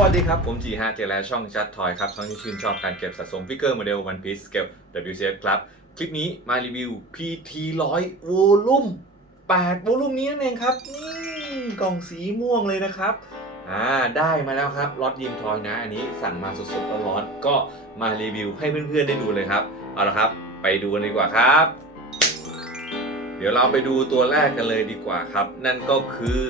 วัสดีครับ ผมจีฮะเจแลช่องจัดทอยครับ ช่องที่ชื่นชอบการเก็บสะสมฟิกเกอร์โมเดล One Piece สเกล WCF ครับ คลิปนี้มารีวิว PT 100 วอลลุ่ม8วอลลุ่มนี้นั่นเองครับ นี่กล่องสีม่วงเลยนะครับอ่าได้มาแล้วครับล็อตยิมทอยนะ อันนี้สั่งมาสดๆร้อนๆก็มารีวิวให้เพื่อนๆได้ดูเลยครับ เอาละครับ ไปดูกันดีกว่าครับ เดี๋ยวเราไปดูตัวแรกกันเลยดีกว่าครับ นั่นก็คือ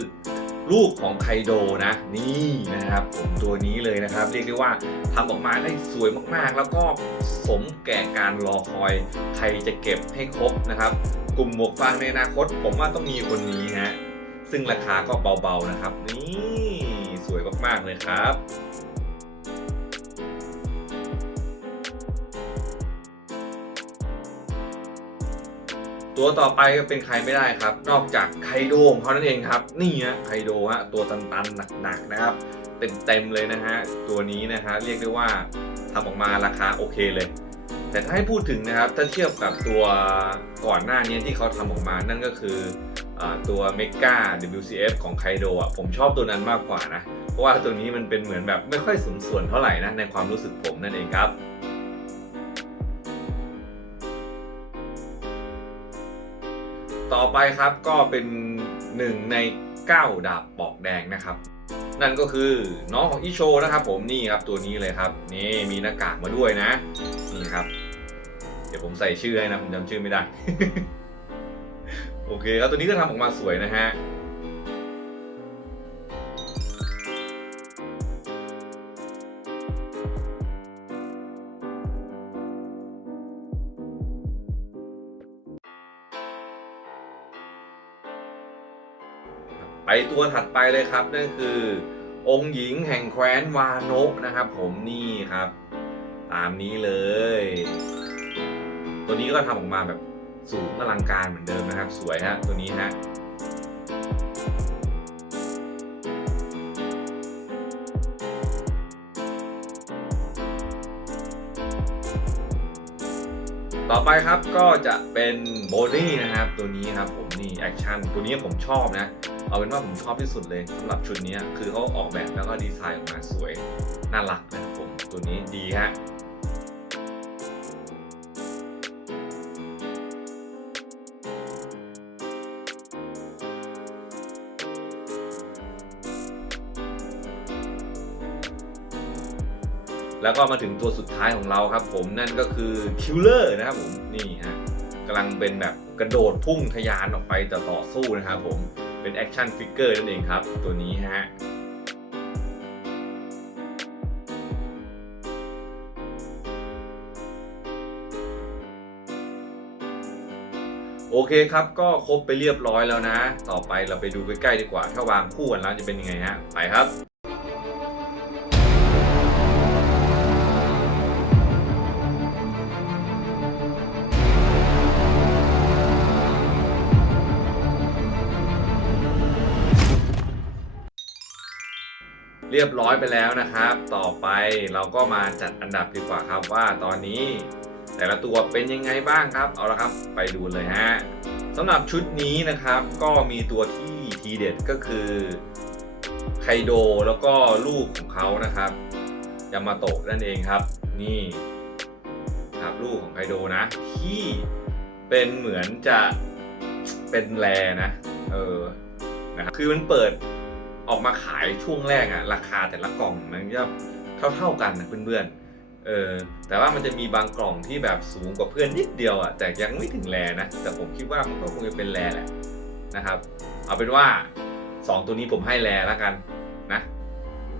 ลูกของไคโดนะนี่นะครับผมตัวนี้เลยนะครับ เรียกได้ว่าทำออกมาได้สวยมากๆ แล้วก็สมแก่การรอคอย ใครจะเก็บให้ครบนะครับ กลุ่มหมวกฟางในอนาคต ผมว่าต้องมีคนนี้ฮะซึ่งราคาก็เบาๆนะครับ นี่สวยมากๆเลยครับ ตัวต่อไปก็เป็นใครไม่ได้ครับ นอกจากไคโดของเขานั่นเองครับ นี่ฮะไคโดฮะตัวตันๆหนักๆนะครับ เต็มๆเลยนะฮะตัวนี้นะฮะเรียกได้ว่าทำออกมาราคาโอเคเลย แต่ถ้าให้พูดถึงนะครับถ้าเทียบกับตัวก่อนหน้านี้ที่เขาทำออกมานั่นก็คืออตัวเมกา WCF ของไคโดอะผมชอบตัวนั้นมากกว่านะ เพราะว่าตัวนี้มันเป็นเหมือนแบบไม่ค่อยสมส่วนเท่าไหร่นะในความรู้สึกผมนั่นเองครับ ต่อไปครับก็เป็นหนึ่งใน 9 ดาบปอกแดงนะครับ นั่นก็คือน้องของอิโชนะครับผมนี่ครับตัวนี้เลยครับ นี่มีหน้ากากมาด้วยนะ นี่ครับ เดี๋ยวผมใส่ชื่อให้นะ ผมจำชื่อไม่ได้ โอเคครับตัวนี้ก็ทำออกมาสวยนะฮะ ไปตัวถัดไปเลยครับนั่นคือ องค์หญิงแห่งแคว้นวาโนะนะครับ ผมนี่ครับ ตามนี้เลย ตัวนี้ก็ทำออกมาแบบสูงอลังการเหมือนเดิมนะครับ สวยฮะตัวนี้ฮะ ต่อไปครับก็จะเป็นโบนี่นะครับ ตัวนี้ครับผมนี่แอคชั่นตัวนี้ผมชอบนะ เอาเป็นว่าผมชอบที่สุดเลยสำหรับชุดนี้คือเขาออกแบบแล้วก็ดีไซน์ออกมาสวย น่ารักนะครับผมตัวนี้ดีฮะ แล้วก็มาถึงตัวสุดท้ายของเราครับผมนั่นก็คือคิลเลอร์นะครับผมนี่ฮะกำลังเป็นแบบกระโดดพุ่งทะยานออกไปต่อต่อสู้นะครับผมเป็นแอคชั่นฟิกเกอร์นั่นเองครับ ตัวนี้ฮะโอเคครับ ก็ครบไปเรียบร้อยแล้วนะ ต่อไปเราไปดูใกล้ๆดีกว่า ถ้าวางคู่กันแล้วจะเป็นยังไงฮะ ไปครับ เรียบร้อยไปแล้วนะครับ ต่อไปเราก็มาจัดอันดับดีกว่าครับว่าตอนนี้ แต่ละตัวเป็นยังไงบ้างครับ เอาละครับไปดูเลยฮะสำหรับชุดนี้นะครับ ก็มีตัวที่ทีเด็ดก็คือไคโดแล้วก็ลูกของเขานะครับยามาโตะนั่นเองครับ นี่ครับลูกของไคโดนะ ที่เป็นเหมือนจะเป็นแรนะ เออนะครับคือมันเปิด ออกมาขายช่วงแรกอะราคาแต่ละกล่องมันก็เท่าๆกันนะเพื่อนๆเออแต่ว่ามันจะมีบางกล่องที่แบบสูงกว่าเพื่อนนิดเดียวอะแต่ยังไม่ถึงแลนะ แต่ผมคิดว่ามันก็คงจะเป็นแลแหละนะครับ เอาเป็นว่า 2 ตัวนี้ผมให้แลแล้วกันนะ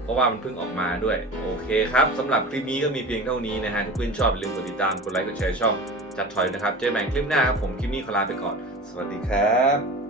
เพราะว่ามันเพิ่งออกมาด้วย โอเคครับสำหรับคลิปนี้ก็มีเพียงเท่านี้นะฮะถ้าเพื่อนชอบอย่าลืมกดติดตามกดไลค์กดแชร์ช่องจัดถอยนะครับเจอกันใหม่คลิปหน้าครับผมคลิปนี้ขอลาไปก่อน สวัสดีครับ